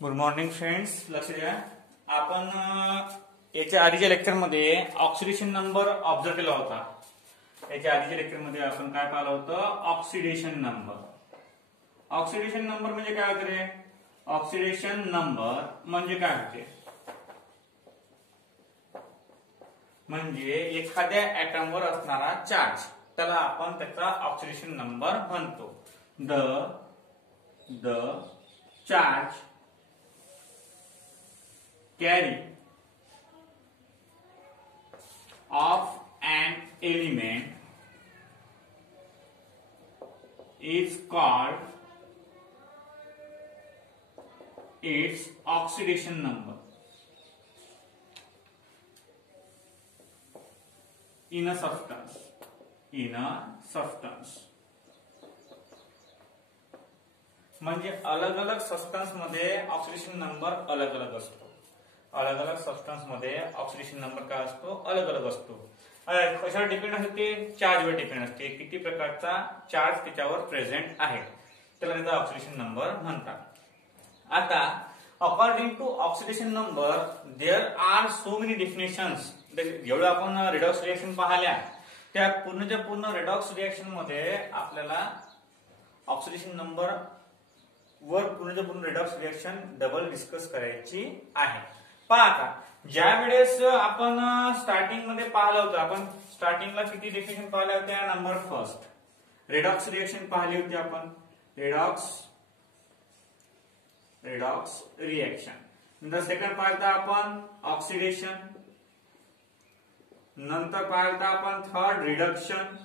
Good morning friends. लक्ष द्या. आपण याच्या आधीच्या लेक्चरमध्ये ऑक्सिडेशन नंबर ऑब्झर्व केला होता. याच्या आधीच्या लेक्चरमध्ये आपण काय पाहिलं होतं? Oxidation number. ऑक्सिडेशन नंबर म्हणजे काय होतं रे? ऑक्सिडेशन नंबर म्हणजे काय होते? म्हणजे एखाद्या ऍटमवर असणारा चार्ज, त्याला आपण त्याचा ऑक्सिडेशन नंबर म्हणतो. The charge carry of an element is called its oxidation number. In a substance. म्हणजे अलग अलग सबस्टन्स मध्ये ऑक्सिडेशन नंबर अलग अलग असतो. अलग अलग सबस्टन्स मध्ये ऑक्सिडेशन नंबर काय असतो? अलग अलग असतो. कशावर डिपेंड असते? चार्जवर डिपेंड असते. किती प्रकारचा चार्ज त्याच्यावर प्रेझेंट आहे त्याला त्याचा ऑक्सिडेशन नंबर म्हणतात. आता according to oxidation number there are so many definitions. जेवढं आपण रिडॉक्स रिएक्शन पाहिल्या त्या पूर्ण रिडॉक्स रिएक्शन मध्ये आपल्याला ऑक्सिडेशन नंबर वर पूर्ण रिडॉक्स रिएक्शन डबल डिस्कस करायची आहे. पहा आता, ज्या वेळेस आपण स्टार्टिंग मध्ये पाहिलं होतं, आपण स्टार्टिंगला किती डेफिनेशन पाहिल्या होत्या? नंबर फर्स्ट रिडॉक्स रिएक्शन पाहिली होती आपण. रिडॉक्स रिएक्शन नंतर सेकंड पाहिलं आपण ऑक्सिडेशन, नंतर पाहिलं आपण थर्ड रिडक्शन,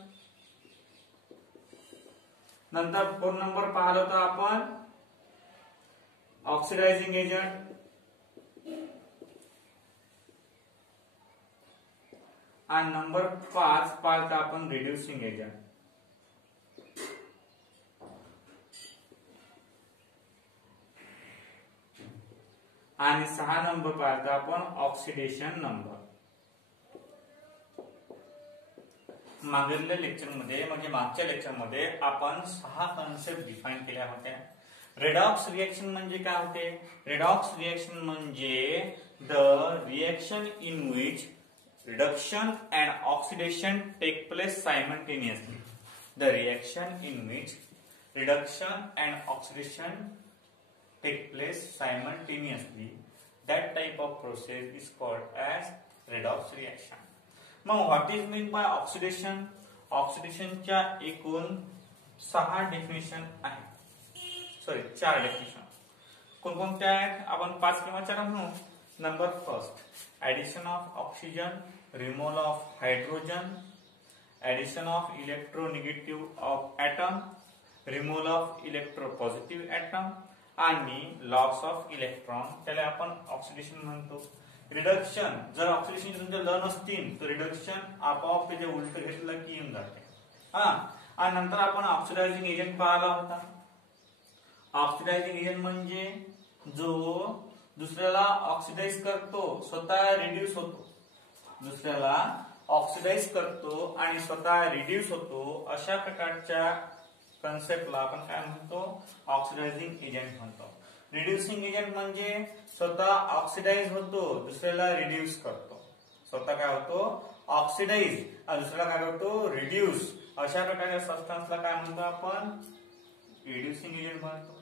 नंतर 4 नंबर पाहिलं होतं आपण ऑक्सिडायझिंग एजंट, आणि नंबर 5 पाहिलं आपण रिड्युसिंग एजंट. आणि 6 नंबर पाहिलं आपण ऑक्सिडेशन नंबर. मागील लेक्चरमध्ये म्हणजे मागच्या लेक्चरमध्ये आपण 6 कन्सेप्ट डिफाइन केल्या होत्या. रेडॉक्स रिएक्शन म्हणजे काय होते? रेडॉक्स रिएक्शन म्हणजे the reaction in which reduction and oxidation take place simultaneously. The reaction in which reduction and oxidation take place simultaneously, that type of process is called as redox reaction. Now what is meant by oxidation? Oxidation च्या एकूण 6 definition आहेत. 4 definition. कोणकोणत्या आहेत? आपण 5 किंवा 4 म्हणू. Number first, addition of oxygen, removal of hydrogen, addition of electronegative of atom, removal of electropositive atom आणि loss of electron, त्याला आपण ऑक्सिडेशन म्हणतो. रिडक्शन, जर ऑक्सिडेशन तुमचे ल नसतील तर रिडक्शन आपोआप त्याचे उलट घेतलं की येऊन जाते. आणि नंतर आपण ऑक्सिडायझिंग एजंट पाहिला होता. ऑक्सिडायझिंग एजंट म्हणजे जो दुसऱ्याला ऑक्सिडाइज करतो, स्वतः रिड्यूस होतो. दुसऱ्याला ऑक्सिडाइज करतो आणि स्वतः रिड्यूस होतो, अशा प्रकारच्या कन्सेप्टला आपण काय म्हणतो? ऑक्सिडायझिंग एजंट म्हणतो. रिड्युसिंग एजंट म्हणजे स्वतः ऑक्सिडाइज होतो, दुसऱ्याला रिड्यूस करतो. स्वतः काय होतो? ऑक्सिडाइज आणि दुसऱ्याला काय करतो? रिड्यूस. अशा प्रकारच्या सबस्टन्सला काय म्हणतो आपण? रिड्युसिंग एजंट म्हणतो.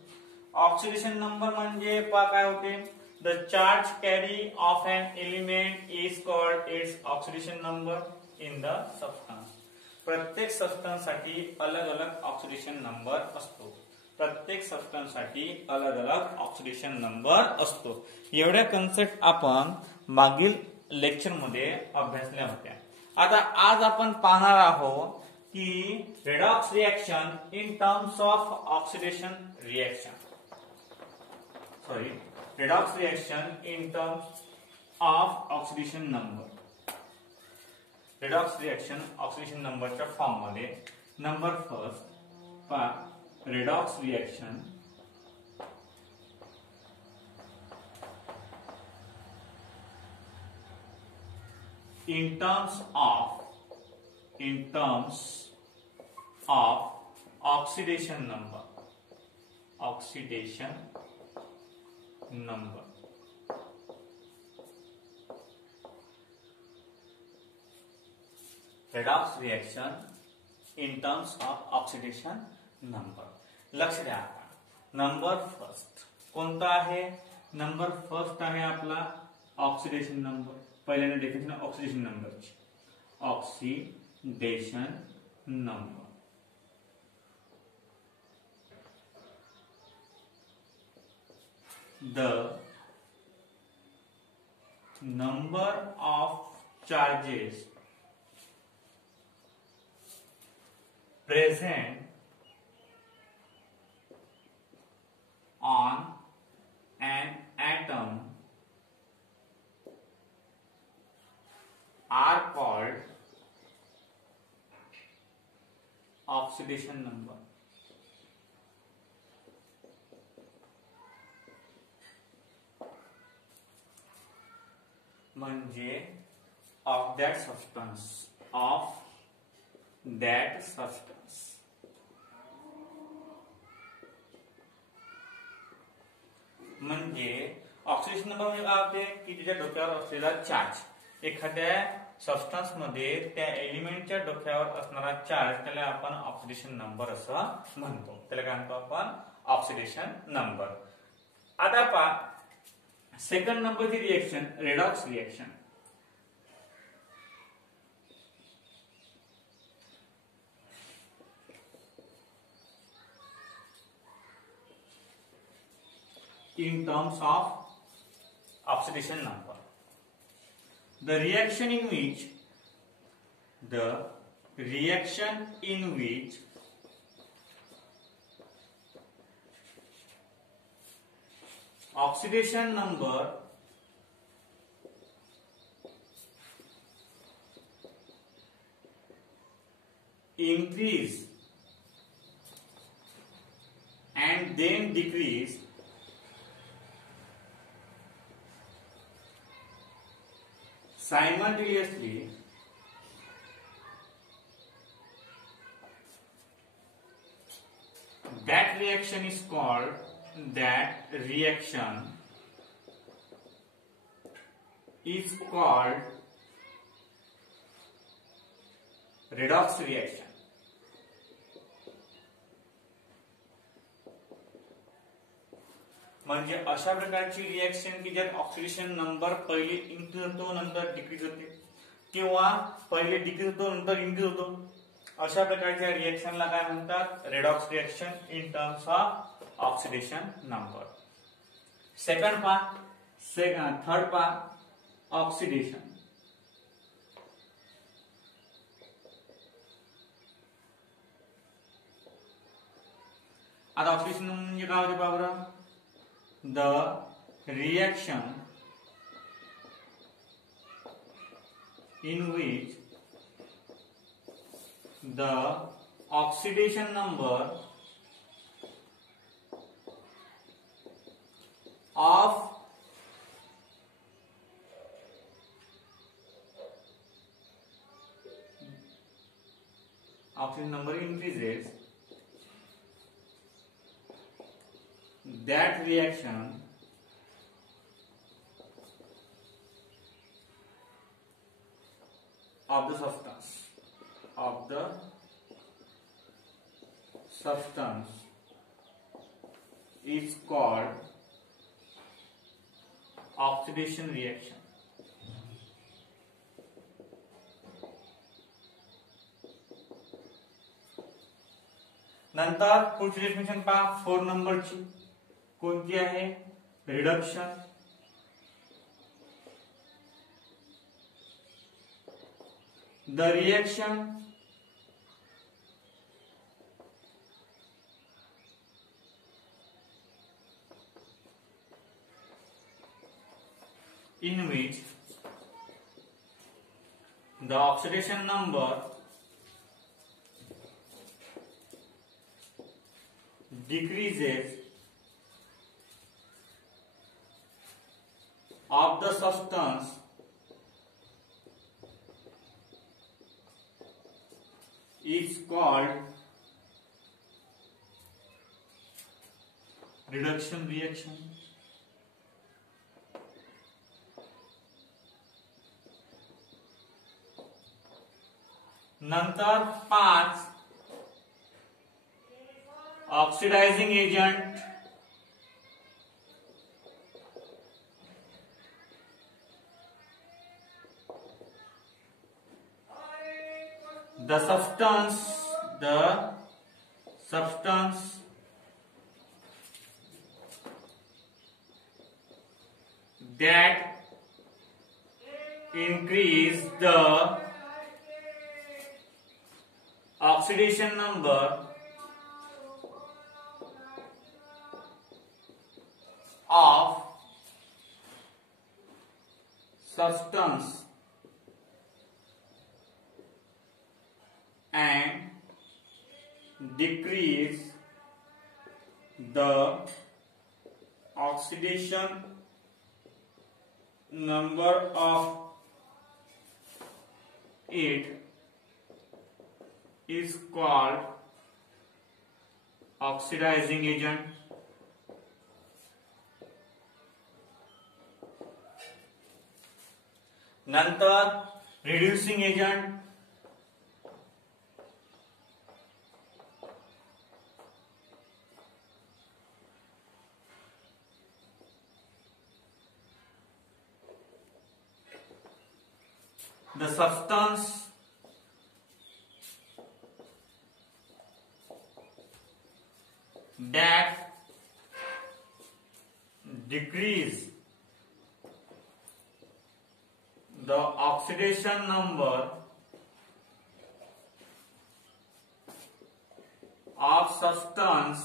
ऑक्सिडेशन नंबर म्हणजे काय होते? The charge carry of an element is called its oxidation number in the substance. प्रत्येक सबस्टन्स साठी अलग अलग ऑक्सिडेशन नंबर असतो. प्रत्येक सबस्टन्स साठी अलग अलग ऑक्सिडेशन नंबर असतो. एवढ्या कन्सेप्ट आपण मागील लेक्चर मध्ये अभ्यासल्या होत्या. आता आज आपण पाहणार आहोत की redox reaction in terms of oxidation reaction. Redox reaction in terms of oxidation number. Redox reaction oxidation number च्या फॉर्म मध्ये number first redox reaction in terms of oxidation number. Oxidation number. Redox reaction in terms of oxidation number. लक्ष द्या आता. Number first कोणता आहे? Number first आहे आपला oxidation number. पहिल्यांदा डेफिनेशन ऑक्सिडेशन नंबरची. Oxidation number the number of charges present on an atom are called oxidation number. म्हणजे of that substance, म्हणजे ऑक्सिडेशन नंबर म्हणजे काय होते की त्याच्या डोक्यावर असलेला चार्ज, एखाद्या सबस्टन्स मध्ये त्या एलिमेंटच्या डोक्यावर असणारा चार्ज त्याला आपण ऑक्सिडेशन नंबर असं म्हणतो. त्याला काय म्हणतो आपण? Oxidation number. आता पहा सेकंड नंबरची reaction redox reaction. In terms of oxidation number, the reaction in which oxidation number increase and then decrease simultaneously, that reaction is called redox reaction. म्हणजे अशा प्रकारची रिएक्शन की ज्यात ऑक्सिडेशन नंबर पहिले increase होतो नंतर डिक्रीज होते, किंवा पहिले डिक्रीज होतो नंतर इन्क्रीज होतो, अशा प्रकारच्या रिएक्शनला काय म्हणतात? Redox reaction in terms of oxidation number. Second part, third part oxidation. आता ऑक्सिडेशन म्हणजे काय होते बाबा? The reaction in which the oxidation number of oxidation number increases, that reaction of the substance is called oxidation reaction. नंतर पुढची definition पहा 4 नंबरची. कोणती आहे? Reduction. The reaction in which the oxidation number decreases of the substance is called reduction reaction. नंतर 5 oxidizing agent, the substance that increase the oxidation number of substance and decrease the oxidation number of it is called oxidizing agent. नंतर reducing agent, the substance that decrease the oxidation number of substance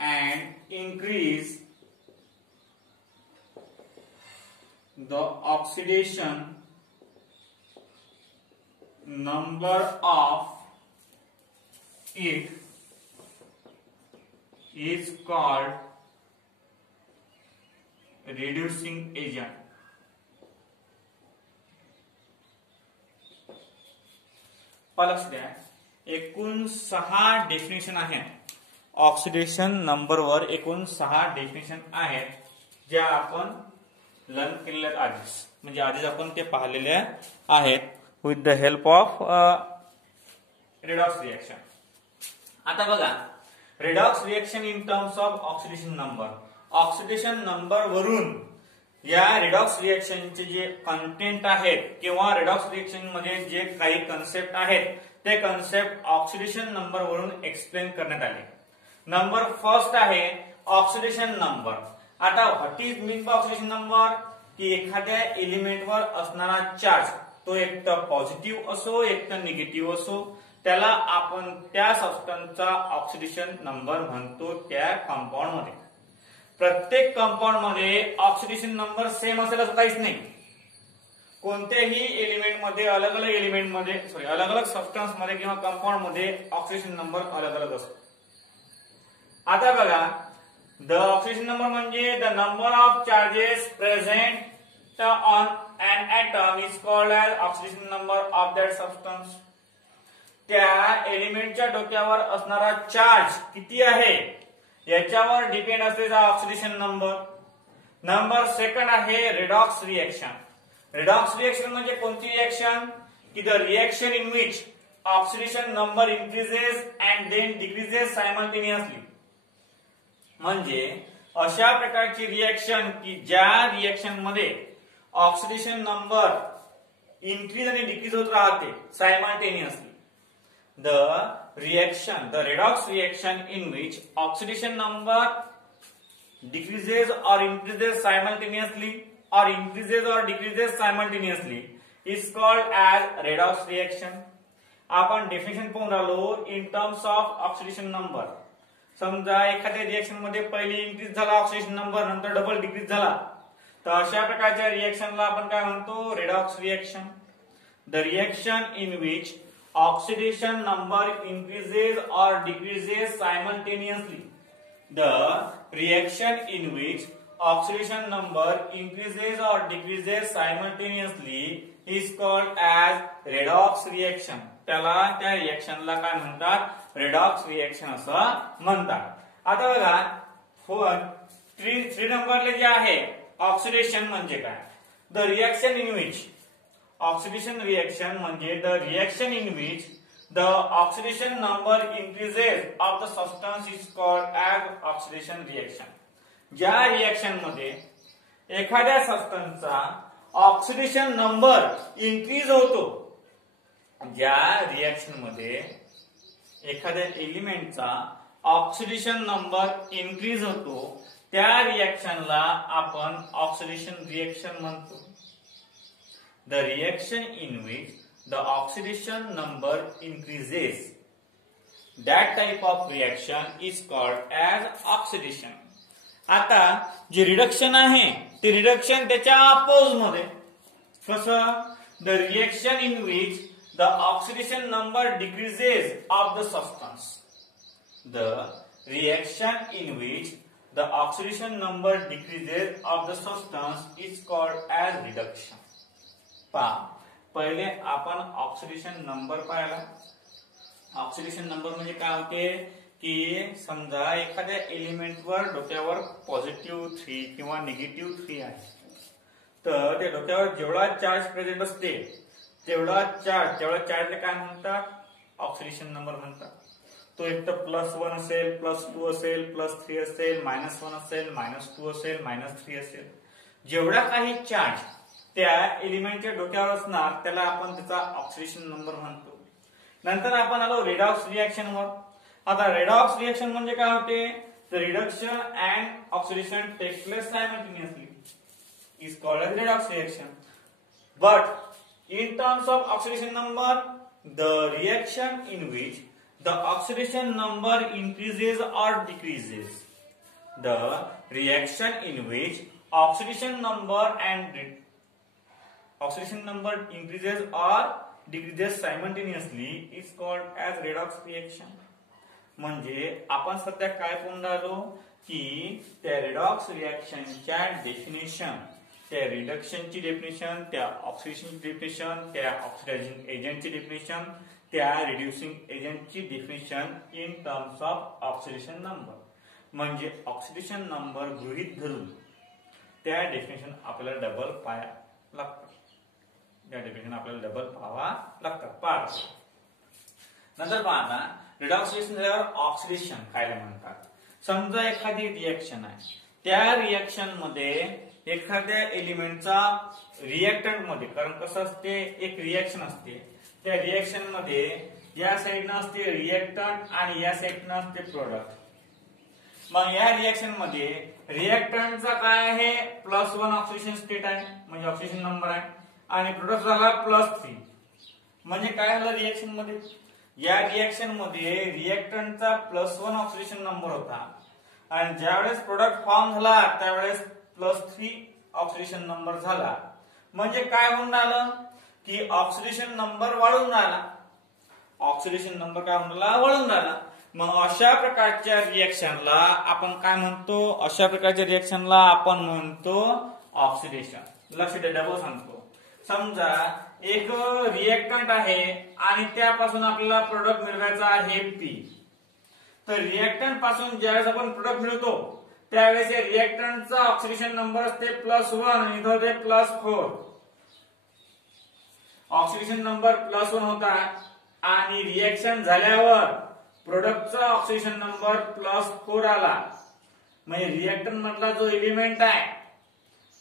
and increase the oxidation number of it is called reducing agent. लक्ष द्या, एकूण 6 definition आहेत. Oxidation नंबरवर एकूण 6 definition आहेत ज्या आपण लर्न केलेल्या आधीच, म्हणजे आधीच आपण ते पाहिलेले आहेत with the help of redox reaction. आता बघा, redox reaction in terms of oxidation number. Oxidation number वरून या रेडॉक्स रिएक्शनचे जे कंटेंट आहेत किंवा रेडॉक्स रिएक्शन मध्ये जे काही कन्सेप्ट आहेत ते कन्सेप्ट ऑक्सिडेशन नंबर वरून एक्सप्लेन करण्यात आले. नंबर फर्स्ट आहे ऑक्सिडेशन नंबर. आता what is mean by oxidation number, की एखाद्या एलिमेंटवर असणारा चार्ज तो एक तर पॉझिटिव्ह असो एक तर निगेटिव्ह असो, त्याला आपण त्या सबस्टन्सचा ऑक्सिडेशन नंबर म्हणतो त्या कंपाऊंड मध्ये. प्रत्येक कंपाऊंड मध्ये ऑक्सिडेशन नंबर सेम असेल असं काहीच नाही. कोणत्याही एलिमेंट मध्ये अलग अलग सबस्टन्स मध्ये किंवा कंपाऊंड मध्ये ऑक्सिडेशन नंबर अलग अलग असतो. आता बघा, द ऑक्सिडेशन नंबर म्हणजे the number of charges present on an atom is called as oxidation number of that substance. त्या एलिमेंटच्या डोक्यावर असणारा चार्ज किती आहे याच्यावर डिपेंड असलेला ऑक्सिडेशन नंबर. नंबर सेकंड आहे रेडॉक्स रिएक्शन. रेडॉक्स रिएक्शन म्हणजे कोणती रिएक्शन, की the reaction in which oxidation number increases and then decreases simultaneously. म्हणजे अशा प्रकारची रिएक्शन की ज्या रिएक्शन मध्ये ऑक्सिडेशन नंबर इन्क्रीज आणि डिक्रीज होत राहते simultaneously. The redox reaction in which oxidation number decreases or increases simultaneously or increases or decreases simultaneously is called as redox reaction. आपण डेफिनेशन पाहून राहिलो in terms of oxidation number. समजा एखाद्या reaction मध्ये पहिले इन्क्रीज झाला ऑक्सिडेशन नंबर, नंतर double decrease झाला, तर अशा प्रकारच्या रिएक्शनला आपण काय म्हणतो, redox reaction. The reaction in which oxidation number increases or decreases simultaneously. The reaction in which oxidation number increases or decreases simultaneously is called as redox reaction. त्याला त्या रिएक्शनला काय म्हणतात, रेडॉक्स रिएक्शन असं म्हणतात. आता बघा 3 नंबरले जे आहे ऑक्सिडेशन म्हणजे काय, the reaction in which oxidation reaction म्हणजे the reaction in which the oxidation number increases of the substance is called as oxidation reaction. ज्या रिएक्शन मध्ये एखाद्या सबस्टन्सचा ऑक्सिडेशन नंबर इन्क्रीज होतो, ज्या रिएक्शन मध्ये एखाद्या एलिमेंटचा ऑक्सिडेशन नंबर इन्क्रीज होतो त्या रिएक्शनला आपण ऑक्सिडेशन रिएक्शन म्हणतो. The reaction in which the oxidation number increases, that type of reaction is called as oxidation. आता जे रिडक्शन आहे ते रिडक्शन त्याच्या अपोज मध्ये कसं, the reaction in which the oxidation number decreases of the substance. The reaction in which the oxidation number decreases of the substance is called as reduction. पहिले आपण oxidation number पाहिला. Oxidation number म्हणजे काय होते की समजा एखाद्या एलिमेंटवर डोक्यावर पॉझिटिव्ह 3 किंवा निगेटिव्ह 3 आहे, तर त्या डोक्यावर जेवढा चार्ज प्रेझेंट असते तेवढा चार्जला काय म्हणतात, ऑक्सिडेशन नंबर म्हणतात. तो एक तर +1 असेल, +2 असेल, +3 असेल, -1 असेल, -2 असेल, -3 असेल. जेवढा काही चार्ज त्या एलिमेंटच्या डोक्यावर असणार त्याला आपण त्याचा ऑक्सिडेशन नंबर म्हणतो. नंतर आपण आलो रेडॉक्स रिएक्शन वर. आता रेडॉक्स रिएक्शन म्हणजे काय होते, the reduction and oxidation takes place simultaneously is called as redox reaction. But in terms of oxidation number, the reaction in which the oxidation number increases or decreases, the reaction in which oxidation number increases or decreases simultaneously is called as redox reaction. म्हणजे आपण सध्या काय पाहून राहिलो की त्या redox रिएक्शनच्या definition, त्या रिडक्शनची डेफिनेशन, त्या ऑक्सिडेशनची डेफिनेशन, त्या ऑक्सिडायझिंग एजंटची डेफिनेशन, त्या रिड्युसिंग एजंटची definition in terms of oxidation number. म्हणजे ऑक्सिडेशन नंबर गृहीत धरून त्या डेफिनेशन आपल्याला डबल पाहायला लागतात. त्या डेफिनेशन आपल्याला डबल पाहावा लागतात. नंतर पहा रिडॉक्स रिएक्शन झाल्यावर ऑक्सिडेशन कायला म्हणतात. समजा एखादी रिएक्शन आहे, त्या रिएक्शन मध्ये एखाद्या एलिमेंटचा रिएक्टंट मध्ये, कारण कसं असते एक रिएक्शन असते, त्या रिएक्शन मध्ये या साइडनं असते रिएक्टंट आणि या साइडनं असते प्रोडक्ट. मग या रिएक्शन मध्ये रिएक्टंटचा काय आहे, +1 ऑक्सिडेशन स्टेट आहे म्हणजे ऑक्सिडेशन नंबर आहे, आणि प्रोडक्ट झाला +3. म्हणजे काय झालं रिएक्शन मध्ये, या रिएक्शन मध्ये रिएक्टंटचा +1 ऑक्सिडेशन नंबर होता आणि ज्यावेळेस प्रोडक्ट फॉर्म झाला त्यावेळेस +3 ऑक्सिडेशन नंबर झाला. म्हणजे काय होऊन राहिलं की ऑक्सिडेशन नंबर वाढून राहिला. ऑक्सिडेशन नंबर काय होऊन राहिला, वाढून राहिला. मग अशा प्रकारच्या रिएक्शनला आपण काय म्हणतो, अशा प्रकारच्या रिएक्शनला आपण म्हणतो ऑक्सिडेशन. लक्ष द्या, डबल सांगतो. समजा एक रिएक्टंट आहे आणि त्यापासून आपल्याला प्रोडक्ट मिळवायचा आहे पी. तर रिएक्टंट पासून ज्यावेळेस आपण प्रोडक्ट मिळवतो त्यावेळेस या रिएक्टंटचा ऑक्सिडेशन नंबर असते +1 आणि इथं ते +4. ऑक्सिडेशन नंबर +1 होता आणि रिएक्शन झाल्यावर प्रोडक्टचा ऑक्सिडेशन नंबर +4 आला. म्हणजे रिएक्टंट मधला जो एलिमेंट आहे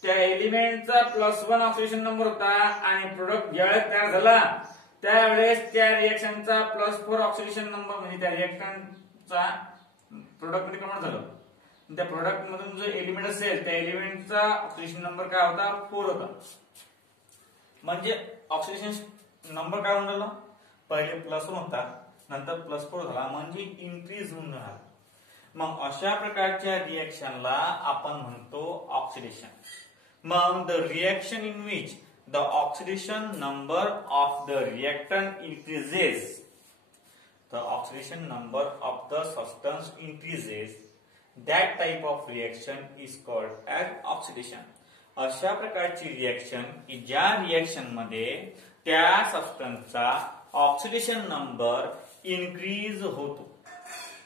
त्या एलिमेंटचा +1 ऑक्सिडेशन नंबर होता आणि प्रोडक्ट ज्यावेळेस तयार झाला त्यावेळेस त्या रिएक्शनचा +4 ऑक्सिडेशन नंबर, म्हणजे त्या रिएक्टंटचा प्रोडक्ट मध्ये कन्वर्ट झालं. त्या प्रोडक्ट मधून जो एलिमेंट असेल त्या एलिमेंटचा ऑक्सिडेशन नंबर काय होता, 4 होता. म्हणजे ऑक्सिडेशन नंबर काय होऊन राहिला, पहिले +1 होता नंतर +4 झाला, म्हणजे इन्क्रीज होऊन राहिला. मग अशा प्रकारच्या रिएक्शनला आपण म्हणतो ऑक्सिडेशन. मग the reaction in which the oxidation number of the reactant increases, the oxidation number of the substance increases, that type of reaction is called as oxidation. अशा प्रकारची रिएक्शन की ज्या रिएक्शन मध्ये त्या सबस्टन्सचा ऑक्सिडेशन नंबर इन्क्रीज होतो.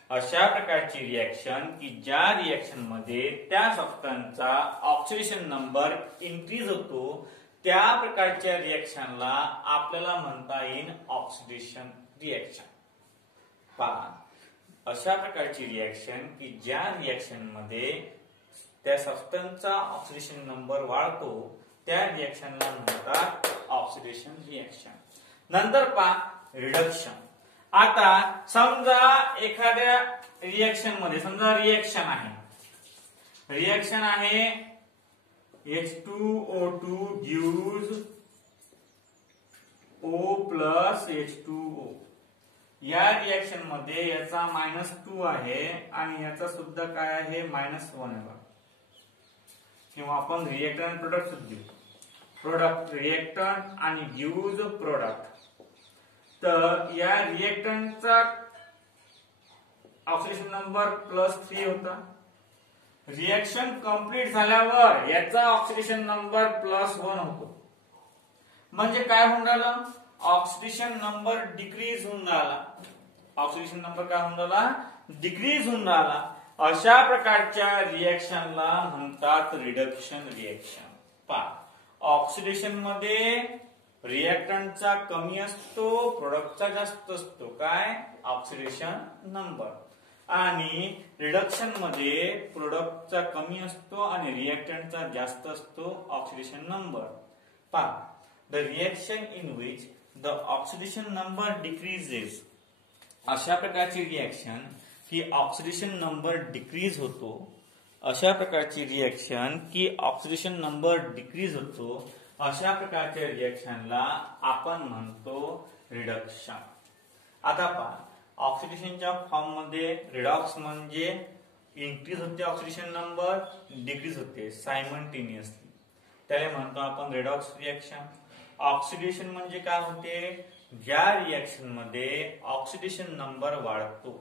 अशा प्रकारची reaction की ज्या रिएक्शन मध्ये त्या सबस्टन्सचा ऑक्सिडेशन नंबर इन्क्रीज होतो त्या प्रकारच्या रिएक्शनला आपल्याला म्हणता येईल ऑक्सिडेशन रिएक्शन. पहा, अशा प्रकारची रिएक्शन की ज्या रिएक्शन मध्ये त्या सबस्टन्सचा ऑक्सिडेशन नंबर वाढतो त्या रिएक्शनला म्हणतात ऑक्सिडेशन रिएक्शन. नंतर पहा रिडक्शन. आता समजा एखाद्या रिएक्शन मध्ये समजा रिएक्शन आहे H2O2 gives O plus H2O. या रिएक्शन मध्ये याचा -2 आहे आणि याचा सुद्धा काय आहे -1 आहे. किंवा आपण रिएक्टंट प्रोडक्ट सुद्धा देऊ. प्रोडक्ट रिएक्टंट आणि गिव्ज प्रोडक्ट. तर या रिएक्टंटचा ऑक्सिडेशन नंबर +3 होता. रिएक्शन कंप्लीट झाल्यावर याचा ऑक्सिडेशन नंबर +1 होतो. म्हणजे काय होऊन राहिलं, ऑक्सिडेशन नंबर डिक्रीज होऊन राहिला. ऑक्सिडेशन नंबर काय होऊन राहिला, डिक्रीज होऊन राहिला. अशा प्रकारच्या रिएक्शनला म्हणतात रिडक्शन रिएक्शन. पहा, ऑक्सिडेशन मध्ये रिएक्टंटचा कमी असतो, प्रोडक्टचा जास्त असतो. काय, ऑक्सिडेशन नंबर. आणि रिडक्शन मध्ये प्रोडक्टचा कमी असतो आणि रिएक्टंटचा जास्त असतो ऑक्सिडेशन नंबर. पहा, the reaction in which the oxidation number decreases. अशा प्रकारची रिएक्शन की ऑक्सिडेशन नंबर डिक्रीज होतो. अशा प्रकारची रिएक्शन की ऑक्सिडेशन नंबर डिक्रीज होतो. अशा प्रकारच्या रिएक्शनला आपण म्हणतो रिडक्शन. आता पहा, ऑक्सिडेशनच्या फॉर्म मध्ये रिडॉक्स म्हणजे इन्क्रीज होते ऑक्सिडेशन नंबर, डिक्रीज होते सायमल्टेनियसली. त्याला म्हणतो आपण रिडॉक्स रिएक्शन. ऑक्सिडेशन म्हणजे काय होते, ज्या रिएक्शन मध्ये ऑक्सिडेशन नंबर वाढतो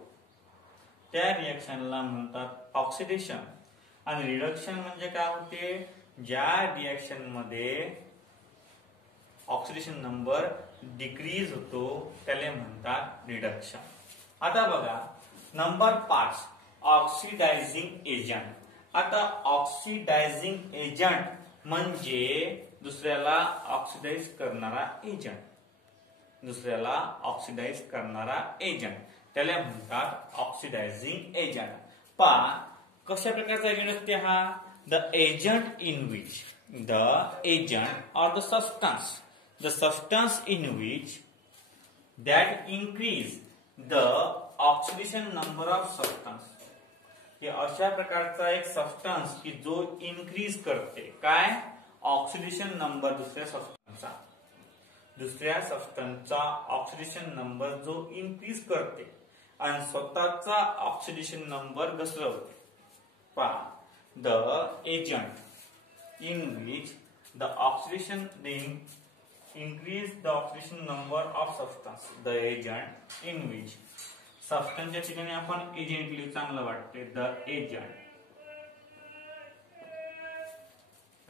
त्या रिएक्शनला म्हणतात ऑक्सिडेशन. आणि रिडक्शन म्हणजे काय होते, ज्या रिएक्शन मध्ये ऑक्सिडेशन नंबर डिक्रीज होतो त्याला म्हणतात रिडक्शन. आता बघा नंबर 5 ऑक्सिडायझिंग एजंट. आता ऑक्सिडायझिंग एजंट म्हणजे दुसऱ्याला ऑक्सिडाइज करणारा एजंट. दुसऱ्याला ऑक्सिडाइज करणारा एजंट त्याला म्हणतात ऑक्सिडायझिंग एजंट. पहा, कशा प्रकारचा एजंट असते हा, the agent in which the agent or the substance in which that increase the oxidation number of substance. हे अशा प्रकारचा एक सबस्टन्स की जो इन्क्रीज करते काय, ऑक्सिडेशन नंबर दुसऱ्या सबस्टन्सचा ऑक्सिडेशन नंबर जो इन्क्रीज करते आणि स्वतःचा ऑक्सिडेशन नंबर घसरवते. पहा, the agent in which the oxidation increase the oxidation number of substance. The agent in which substance ठिकाणी आपण एजंट लिहू, चांगलं वाटते. The agent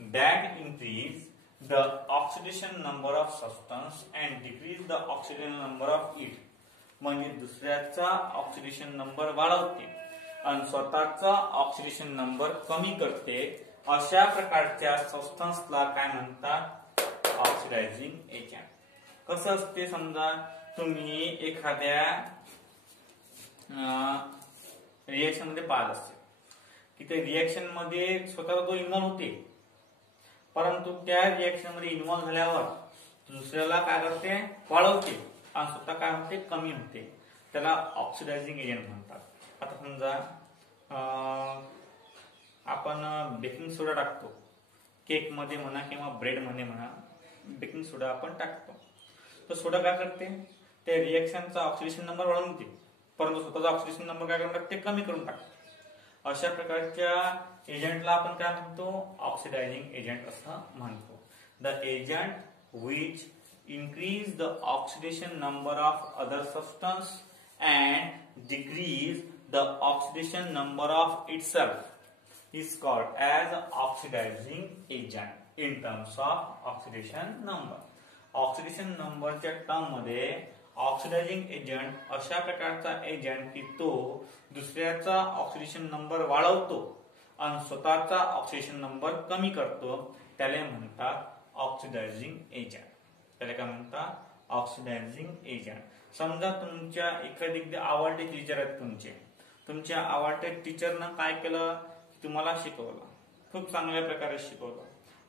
that increase the oxidation number of substance and decrease the oxidation number of it. म्हणजे दुसऱ्याचा oxidation number वाढवते आणि स्वतःचा ऑक्सिडेशन नंबर कमी करते. अशा प्रकारच्या सबस्टन्सला काय म्हणतात, ऑक्सिडायझिंग एजंट. कसं असते, समजा तुम्ही एखाद्या रिएक्शन मध्ये पाहत असते की त्या रिएक्शन मध्ये स्वतः तो इन्व्हॉल्व होते, परंतु त्या रिएक्शन मध्ये इन्व्हॉल्व झाल्यावर दुसऱ्याला काय करते, वाढवते आणि स्वतः काय होते, कमी होते. त्याला ऑक्सिडायझिंग एजंट म्हणतात. आता समजा आपण बेकिंग सोडा टाकतो केक मध्ये म्हणा किंवा ब्रेड मध्ये म्हणा, बेकिंग सोडा आपण टाकतो. तर सोडा काय करते, त्या रिएक्शनचा ऑक्सिडेशन नंबर वाढवून देते, परंतु स्वतःचा ऑक्सिडेशन नंबर काय करून टाकते, कमी करून टाकते. अशा प्रकारच्या एजंटला आपण काय म्हणतो, ऑक्सिडायझिंग एजंट असं म्हणतो. The agent which increase the oxidation number of other substance and decrease the oxidation number of itself is called as oxidizing agent in terms of oxidation number. Oxidation number च्या term मध्ये oxidizing agent अशा प्रकारचा agent की तो दुसऱ्याचा oxidation number वाढवतो आणि स्वतःचा ऑक्सिडेशन नंबर कमी करतो, त्याला म्हणतात ऑक्सिडायझिंग एजंट. त्याला काय म्हणतात? Oxidizing agent. समजा तुमच्या एखादी आवडते टीचर आहेत तुमच्या आवडत्या टीचरनं काय केलं? तुम्हाला शिकवलं, खूप चांगल्या प्रकारे शिकवलं.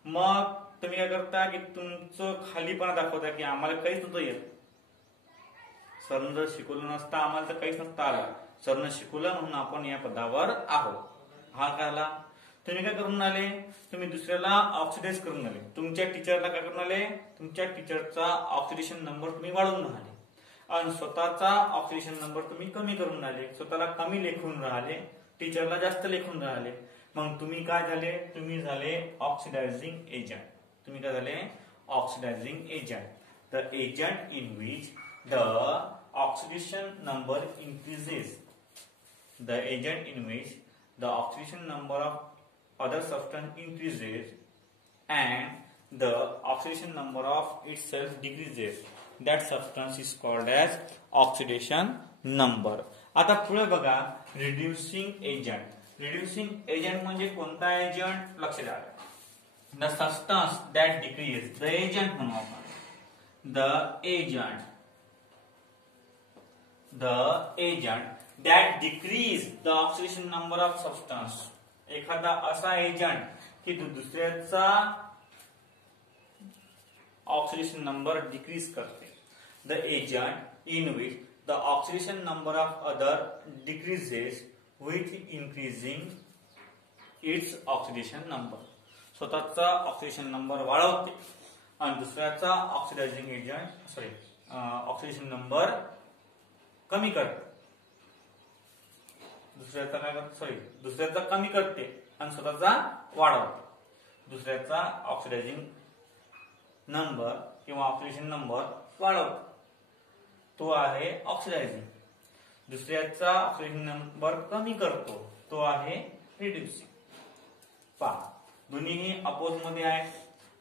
मग तुम्ही काय करता की तुमचं खालीपणा दाखवता की आम्हाला काहीच नव्हतं येत, सरनं जर शिकवलं नसतं आम्हाला तर काहीच नसतं आलं, सरनं शिकवलं म्हणून आपण या पदावर आहोत. हा कळला? तुम्ही काय करून आले? तुम्ही दुसऱ्याला ऑक्सिडाइज करून आले. तुमच्या टीचरला काय करून आले? तुमच्या टीचरचा ऑक्सिडेशन नंबर तुम्ही वाढवून राहिले आणि स्वतःचा ऑक्सिडेशन नंबर तुम्ही कमी करून राहिले. स्वतःला कमी लेखून राहिले, टीचरला जास्त लेखून राहिले. मग तुम्ही काय झाले? तुम्ही झाले ऑक्सिडायझिंग एजंट. तुम्ही काय झाले? Oxidizing agent. The agent in which the oxidation number increases. The agent in which the oxidation number of other substance increases and the oxidation number of itself decreases. That substance is called as oxidation number. आता पुढे बघा, reducing agent. Reducing agent म्हणजे कोणता agent? लक्ष द्या. The substance that decreases. The agent म्हणू आपण. The agent that decrease the oxidation number of substance. एखादा असा एजंट की दुसऱ्याचा ऑक्सिडेशन नंबर डिक्रीज करते. The agent in which the oxidation number of other decreases with increasing its oxidation number. स्वतःचा oxidation number वाढवते आणि दुसऱ्याचा ऑक्सिडायझिंग एजंट ऑक्सिडेशन नंबर कमी करते. दुसऱ्याचा कमी करते आणि स्वतःचा वाढवते. दुसऱ्याचा ऑक्सिडायझिंग नंबर किंवा ऑक्सिडेशन नंबर वाढवतो, तो आहे ऑक्सिडायझिंग. दुसऱ्याचा ऑक्सिडेशन नंबर कमी करतो, तो आहे रिड्युसिंग. पहा, दोन्ही अपोज मध्ये आहे.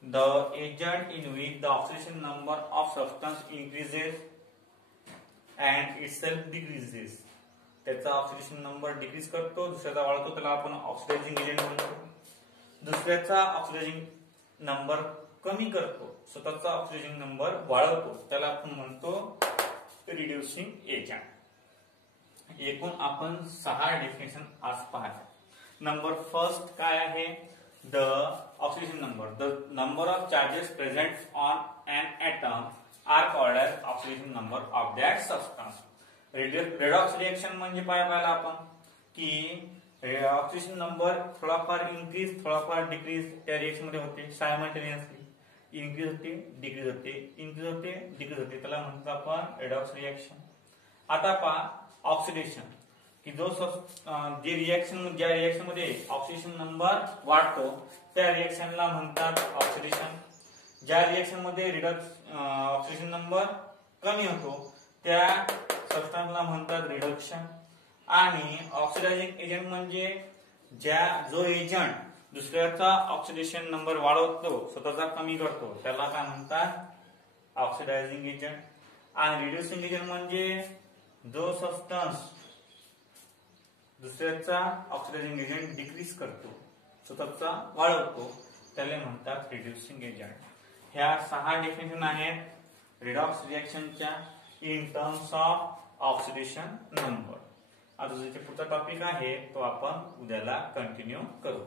The agent in which the oxidation number of substance increases and itself decreases. त्याचा ऑक्सिडेशन नंबर डिक्रीज करतो, दुसऱ्याचा वाढवतो, त्याला आपण ऑक्सिडायझिंग एजंट म्हणतो. दुसऱ्याचा ऑक्सिडायझिंग नंबर कमी करतो, स्वतःचा ऑक्सिडायझिंग नंबर वाढवतो, त्याला आपण म्हणतो रिड्युसिंग एजंट. एकूण आपण 6 डेफिनेशन आज पाहतो. नंबर फर्स्ट काय आहे? The oxidation number. The number of charges present on an atom are called as oxidation number of that substance. Redox reaction म्हणजे पाहिला आपण की ऑक्सिडेशन नंबर थोडाफार इन्क्रीज थोडाफार डिक्रीज त्या रिएक्शन मध्ये होते. सायमल्टेनियसली इन्क्रीज होते, डिक्रीज होते, इन्क्रीज होते, डिक्रीज होते, त्याला म्हणतो आपण रेडॉक्स रिएक्शन. आता पहा ऑक्सिडेशन की ज्या रिएक्शन मध्ये ऑक्सिडेशन नंबर वाढतो त्या रिएक्शनला म्हणतात ऑक्सिडेशन. ज्या रिएक्शन मध्ये ऑक्सिडेशन नंबर कमी होतो त्या सबस्टन्सला म्हणतात रिडक्शन. आणि ऑक्सिडायझिंग एजंट म्हणजे जो एजंट दुसऱ्याचा ऑक्सिडेशन नंबर वाढवतो, स्वतःचा कमी करतो, त्याला काय म्हणतात? Oxidizing agent. आणि रिड्युसिंग एजंट म्हणजे जो सबस्टन्स दुसऱ्याचा ऑक्सिडायझिंग एजंट डिक्रीज करतो, स्वतःचा वाढवतो, त्याला म्हणतात रिड्युसिंग एजंट. ह्या 6 डेफिनेशन आहेत रिडॉक्स रिएक्शनच्या in terms of oxidation number. आता पुढचा टॉपिक आहे तो आपण उद्याला कंटिन्यू करू.